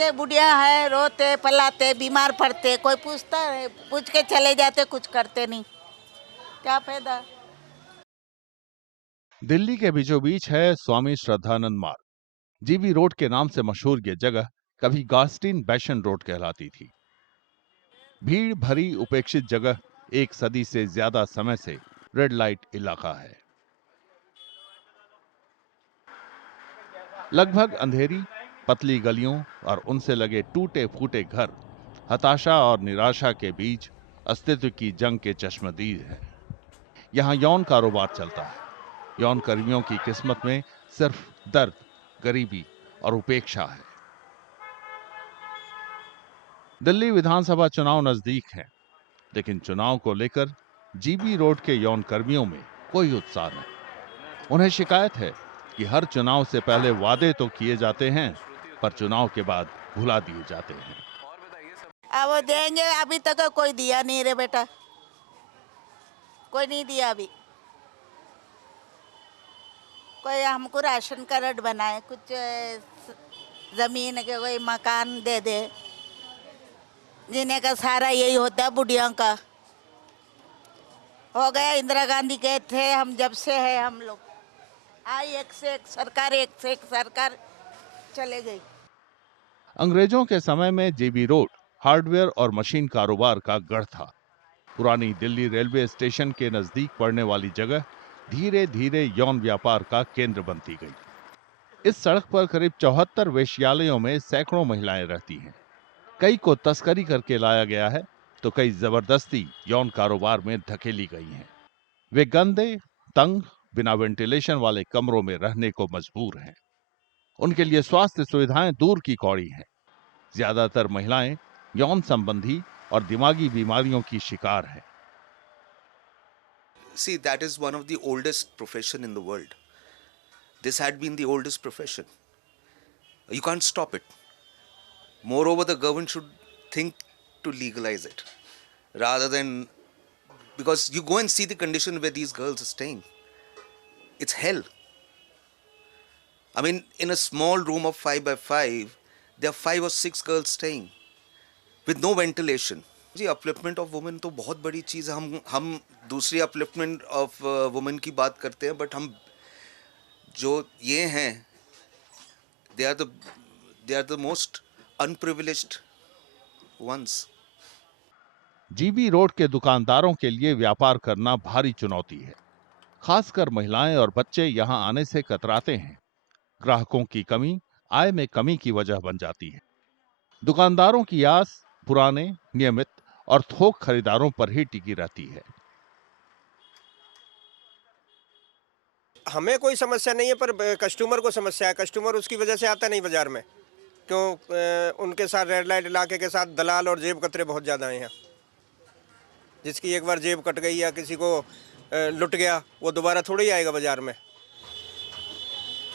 ये बुढ़िया है, रोते पलाते बीमार पड़ते, कोई पूछता है, पूछ के चले जाते, कुछ करते नहीं, क्या फायदा। दिल्ली के बीचों बीच है स्वामी श्रद्धानंद मार्ग। जीबी रोड के नाम से मशहूर ये जगह कभी गास्टिन बैशन रोड कहलाती थी। भीड़ भरी उपेक्षित जगह एक सदी से ज्यादा समय से रेड लाइट इलाका है। लगभग अंधेरी पतली गलियों और उनसे लगे टूटे फूटे घर हताशा और निराशा के बीच अस्तित्व की जंग के चश्मदीद है। यहाँ यौन कारोबार चलता है। यौन कर्मियों की किस्मत में सिर्फ दर्द, गरीबी और उपेक्षा है। दिल्ली विधानसभा चुनाव नजदीक है, लेकिन चुनाव को लेकर जीबी रोड के यौन कर्मियों में कोई उत्साह नहीं। उन्हें शिकायत है कि हर चुनाव से पहले वादे तो किए जाते हैं, पर चुनाव के बाद भुला दिए जाते हैं। अब वो देंगे, अभी तक कोई दिया नहीं रे बेटा, कोई नहीं दिया अभी। कोई हमको राशन कार्ड बनाए, कुछ जमीन के कोई मकान दे दे, जीने का सारा यही होता है बुढ़िया का। हो गया, इंदिरा गांधी के थे हम जब से है, हम लोग आई एक से एक सरकार, एक से एक सरकार चले गई। अंग्रेजों के समय में जीबी रोड हार्डवेयर और मशीन कारोबार का गढ़ था। पुरानी दिल्ली रेलवे स्टेशन के नजदीक पड़ने वाली जगह धीरे धीरे यौन व्यापार का केंद्र बनती गई। इस सड़क पर करीब 74 वेश्यालयों में सैकड़ों महिलाएं रहती हैं। कई को तस्करी करके लाया गया है, तो कई जबरदस्ती यौन कारोबार में धकेली गई हैं। वे गंदे, तंग, बिना वेंटिलेशन वाले कमरों में रहने को मजबूर हैं। उनके लिए स्वास्थ्य सुविधाएं दूर की कौड़ी हैं। ज्यादातर महिलाएं यौन संबंधी और दिमागी बीमारियों की शिकार हैं। See, that is one of the oldest profession in the world. This had been the oldest profession. You can't stop it. Moreover, the government should think to legalize it rather than, because you go and see the condition where these girls are staying. It's hell. I mean, in a small room of 5 by 5, there are 5 or 6 girls staying with no ventilation. जी upliftment of women तो बहुत बड़ी चीज़ है। हम दूसरी upliftment of women की बात करते हैं, बट हम जो ये हैं, they are the most unprivileged ones. GB road के दुकानदारों के लिए व्यापार करना भारी चुनौती है। खासकर महिलाएं और बच्चे यहां आने से कतराते हैं। ग्राहकों की कमी आय में कमी की वजह बन जाती है। दुकानदारों की आस पुराने, नियमित और थोक खरीदारों पर ही टिकी रहती है। हमें कोई समस्या नहीं है, पर कस्टमर को समस्या है। कस्टमर उसकी वजह से आता नहीं बाजार में, क्यों? उनके साथ रेड लाइट इलाके के साथ दलाल और जेब कतरे बहुत ज़्यादा हैं यहाँ। जिसकी एक बार जेब कट गई या किसी को लुट गया, वो दोबारा थोड़ी आएगा बाजार में।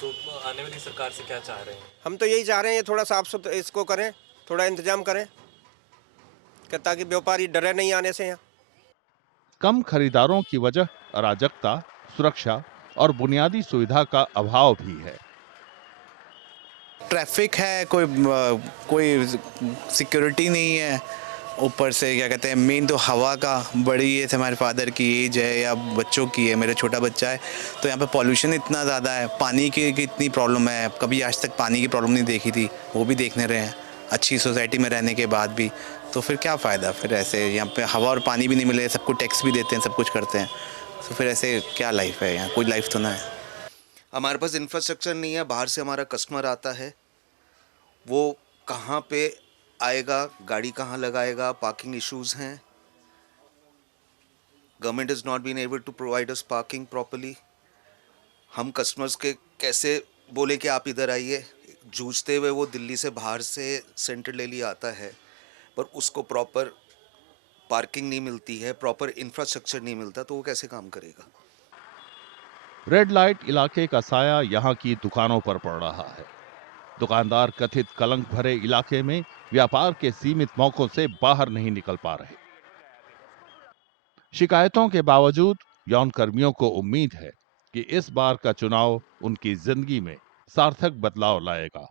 तो आने वाली सरकार से क्या चाह रहे हैं? हम तो यही चाह रहे हैं, थोड़ा साफ सुथरा इसको करें, थोड़ा इंतजाम करें, ताकि व्यापारी डरे नहीं आने से यहाँ। कम खरीदारों की वजह अराजकता, सुरक्षा और बुनियादी सुविधा का अभाव भी है। ट्रैफिक है, कोई सिक्योरिटी नहीं है। ऊपर से क्या कहते हैं, मेन तो हवा का बड़ी है। हमारे फादर की एज है या बच्चों की है, मेरा छोटा बच्चा है, तो यहाँ पे पॉल्यूशन इतना ज़्यादा है। पानी की इतनी प्रॉब्लम है, कभी आज तक पानी की प्रॉब्लम नहीं देखी थी, वो भी देखने रहे हैं अच्छी सोसाइटी में रहने के बाद भी। तो फिर क्या फ़ायदा? फिर ऐसे यहाँ पे हवा और पानी भी नहीं मिले, सबको टैक्स भी देते हैं, सब कुछ करते हैं, तो फिर ऐसे क्या लाइफ है? यहाँ कोई लाइफ तो ना है। हमारे पास इंफ्रास्ट्रक्चर नहीं है। बाहर से हमारा कस्टमर आता है, वो कहाँ पे आएगा, गाड़ी कहाँ लगाएगा, पार्किंग इश्यूज हैं। Government is not been able to provide us parking properly. हम कस्टमर्स के कैसे बोले कि आप इधर आइए? जूझते हुए वो दिल्ली से बाहर से सेंट्रल दिल्ली आता है, पर उसको प्रॉपर पार्किंग नहीं मिलती है, प्रॉपर इंफ्रास्ट्रक्चर नहीं मिलता, तो वो कैसे काम करेगा? रेड लाइट इलाके का साया यहाँ की दुकानों पर पड़ रहा है। दुकानदार कथित कलंक भरे इलाके में व्यापार के सीमित मौकों से बाहर नहीं निकल पा रहे। शिकायतों के बावजूद यौन कर्मियों को उम्मीद है कि इस बार का चुनाव उनकी जिंदगी में सार्थक बदलाव लाएगा।